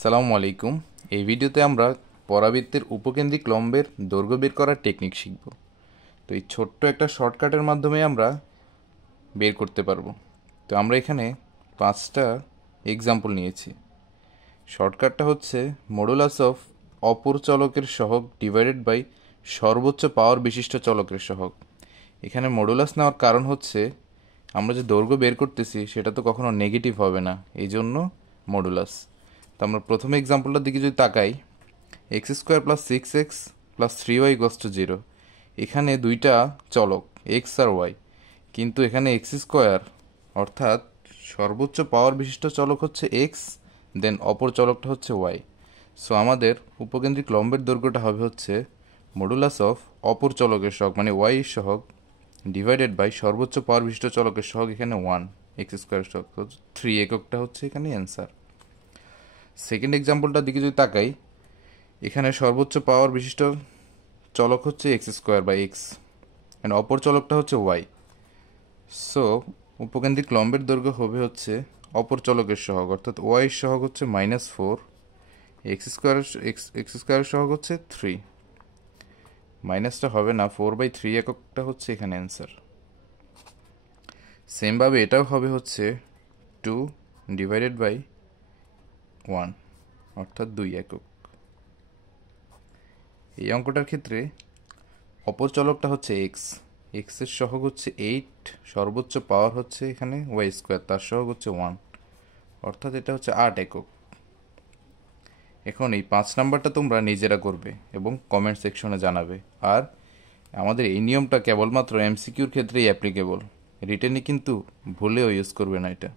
সালামু আলাইকুম। এই ভিডিওতে আমরা পরাবৃত্তের উপকেন্দ্রিক লম্বের দৈর্ঘ্য বের করার টেকনিক শিখব। তো এই ছোট্ট একটা শর্টকাটের মাধ্যমে আমরা বের করতে পারবো। তো আমরা এখানে 5টা এক্সাম্পল নিয়েছি। শর্টকাটটা হচ্ছে মডুলাস অফ অপর চলকের সহগ ডিভাইডেড বাই সর্বোচ্চ পাওয়ার বিশিষ্ট চলকের সহগ। এখানে মডুলাস নেওয়ার কারণ হচ্ছে আমরা যে দৈর্ঘ্য বের করতেছি সেটা তো কখনো নেগেটিভ হবে না, এই জন্য মডুলাস। তো আমরা প্রথমে এক্সাম্পলটার দিকে যদি তাকাই, x² + 6x + 3y = 0। এখানে দুইটা চলক এক্স আর ওয়াই, কিন্তু এখানে x² অর্থাৎ সর্বোচ্চ পাওয়ার বিশিষ্ট চলক হচ্ছে এক্স, দেন অপর চলকটা হচ্ছে ওয়াই। সো আমাদের উপকেন্দ্রিক লম্বের দৈর্ঘ্যটা হবে হচ্ছে মডুলাস অফ অপর চলকের সহগ মানে ওয়াই সহগ ডিভাইডেড বাই সর্বোচ্চ পাওয়ার বিশিষ্ট চলকের সহগ, এখানে 1 x² সহগ 3 এককটা হচ্ছে এখানে অ্যান্সার। সেকেন্ড এক্সাম্পলটার দিকে যদি তাকাই, এখানে সর্বোচ্চ পাওয়ার বিশিষ্ট চলক হচ্ছে x² বা এক্স, মানে অপর চলকটা হচ্ছে ওয়াই। সো উপকেন্দ্রিক লম্বের দৈর্ঘ্য হবে হচ্ছে অপর চলকের সহগ অর্থাৎ ওয়াই সহগ হচ্ছে -4, x² সহগ হচ্ছে 3, মাইনাসটা হবে না, 4/3 এককটা হচ্ছে এখানে অ্যান্সার। সেমভাবে এটাও হবে হচ্ছে 2 ডিভাইডেড বাই 1 অর্থাৎ 2 একক। এই অঙ্কটার ক্ষেত্রে অপর চলকটা হচ্ছে এক্স, এক্সের সহগ হচ্ছে 8, সর্বোচ্চ পাওয়ার হচ্ছে এখানে y², তার সহগ হচ্ছে 1 অর্থাৎ এটা হচ্ছে 8 একক। এখন এই 5 নাম্বারটা তোমরা নিজেরা করবে এবং কমেন্ট সেকশনে জানাবে। আর আমাদের এই নিয়মটা কেবলমাত্র এমসিকিউর ক্ষেত্রেই অ্যাপ্লিকেবল, রিটেনে কিন্তু ভুলেও ইউজ করবে না এটা।